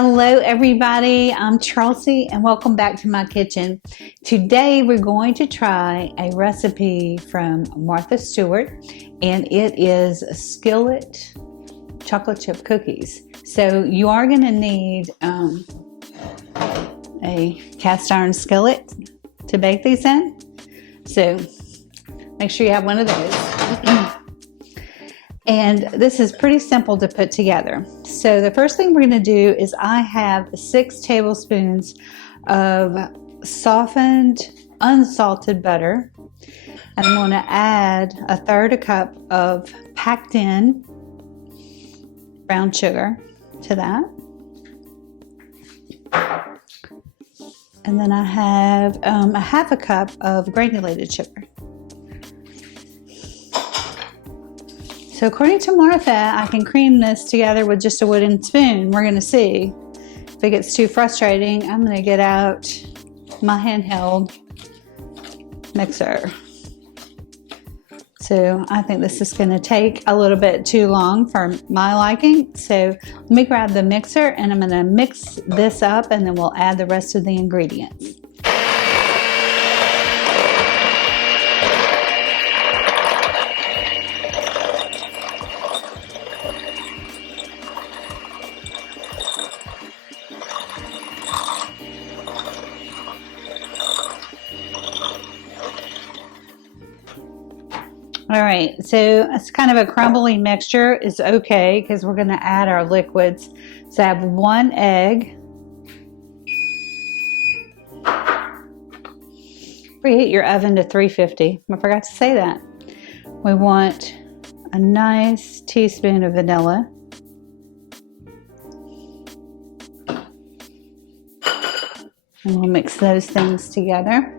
Hello everybody, I'm Chelsea and welcome back to my kitchen. Today we're going to try a recipe from Martha Stewart and it is skillet chocolate chip cookies. So you are going to need a cast iron skillet to bake these in. So make sure you have one of those. And this is pretty simple to put together. So the first thing we're going to do is I have 6 tablespoons of softened unsalted butter. And I'm going to add 1/3 cup of packed in brown sugar to that. And then I have 1/2 cup of granulated sugar. So according to Martha, I can cream this together with just a wooden spoon. We're going to see. If it gets too frustrating, I'm going to get out my handheld mixer. So I think this is going to take a little bit too long for my liking. So let me grab the mixer and I'm going to mix this up and then we'll add the rest of the ingredients. All right, so it's kind of a crumbly mixture is okay because we're going to add our liquids. So I have 1 egg. Preheat your oven to 350. I forgot to say that. We want a nice teaspoon of vanilla. And we'll mix those things together.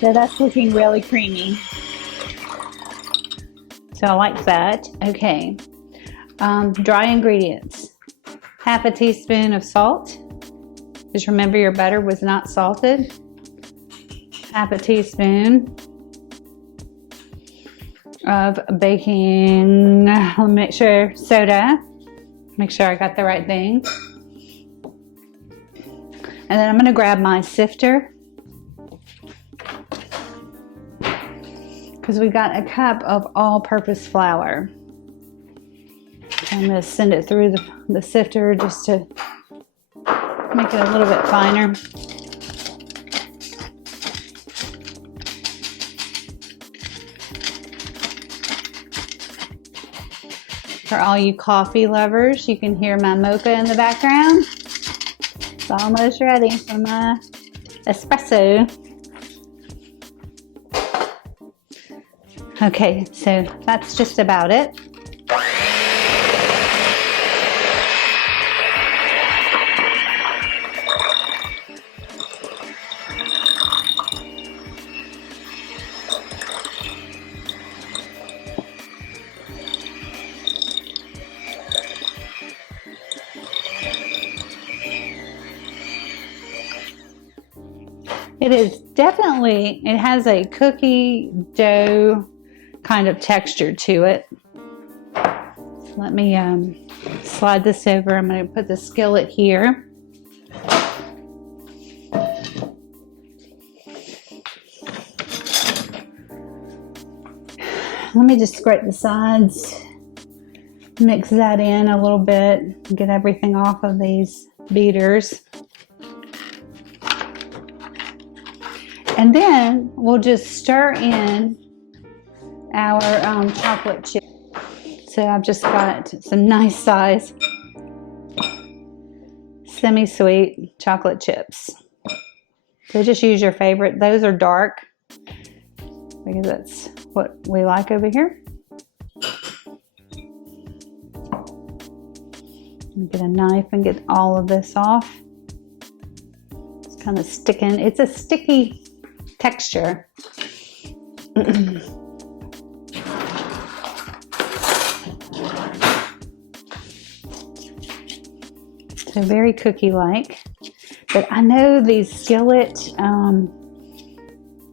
So that's looking really creamy. So I like that. Okay. Dry ingredients. 1/2 teaspoon of salt. Just remember your butter was not salted. 1/2 teaspoon of baking, let me make sure, soda. Make sure I got the right thing. And then I'm going to grab my sifter. Because we got a cup of all-purpose flour. I'm going to send it through the sifter just to make it a little bit finer. For all you coffee lovers, you can hear my mocha in the background. It's almost ready for my espresso. Okay, so that's just about it. It has a cookie dough kind of texture to it. Let me slide this over. I'm going to put the skillet here. Let me just scrape the sides, mix that in a little bit, get everything off of these beaters. And then we'll just stir in our chocolate chip. So I've just got some nice size semi-sweet chocolate chips. So just use your favorite. Those are dark because that's what we like over here. Get a knife and get all of this off. It's kind of sticking. It's a sticky texture. So very cookie-like. But I know these skillet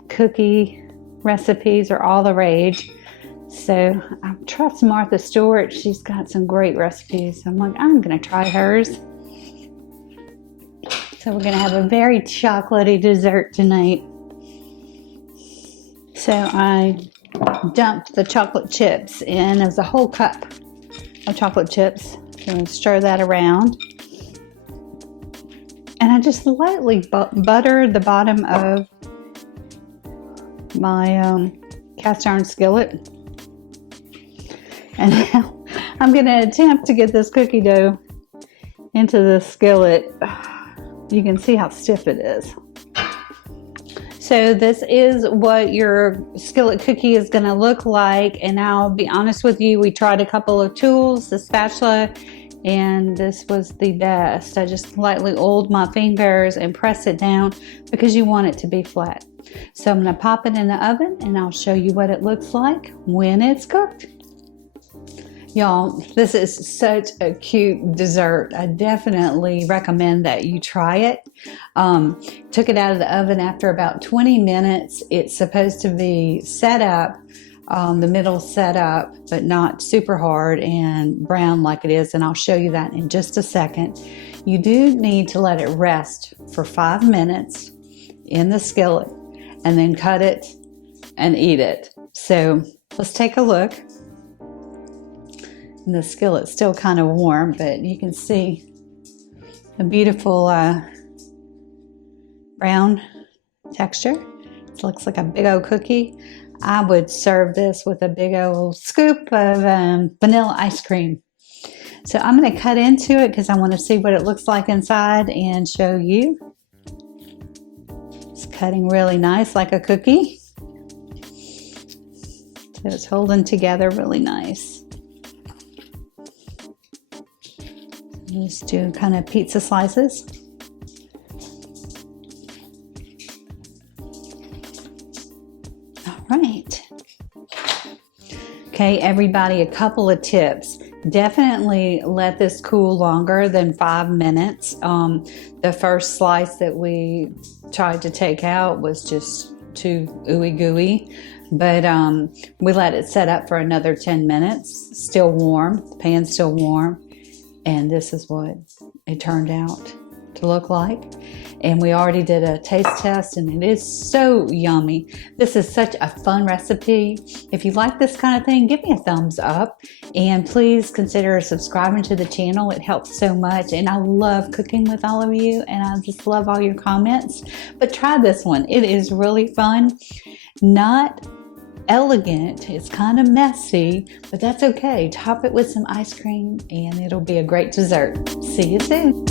cookie recipes are all the rage. So I trust Martha Stewart. She's got some great recipes. So I'm like, I'm going to try hers. So we're going to have a very chocolatey dessert tonight. So I dumped the chocolate chips in as a whole cup of chocolate chips. So I'm going to stir that around. And I just lightly buttered the bottom of my cast iron skillet. And now I'm going to attempt to get this cookie dough into the skillet. You can see how stiff it is. So this is what your skillet cookie is going to look like. And I'll be honest with you, we tried a couple of tools, the spatula, and this was the best. I just lightly oiled my fingers and press it down because you want it to be flat. So I'm going to pop it in the oven and I'll show you what it looks like when it's cooked. Y'all, this is such a cute dessert. I definitely recommend that you try it. Took it out of the oven after about 20 minutes. It's supposed to be set up, the middle set up, but not super hard and brown like it is. And I'll show you that in just a second. You do need to let it rest for 5 minutes in the skillet and then cut it and eat it. So let's take a look. And the skillet's still kind of warm, but you can see a beautiful brown texture. It looks like a big old cookie. I would serve this with a big old scoop of vanilla ice cream. So I'm going to cut into it because I want to see what it looks like inside and show you. It's cutting really nice like a cookie. So it's holding together really nice. Just do kind of pizza slices. All right. Okay, everybody, a couple of tips. Definitely let this cool longer than 5 minutes. The first slice that we tried to take out was just too ooey gooey, but we let it set up for another 10 minutes. Still warm, the pan's still warm. And this is what it turned out to look like. And we already did a taste test and it is so yummy. This is such a fun recipe. If you like this kind of thing, give me a thumbs up and please consider subscribing to the channel. It helps so much and I love cooking with all of you and I just love all your comments. But try this one. It is really fun. Not elegant, it's kind of messy, but that's okay. Top it with some ice cream and it'll be a great dessert. See you soon.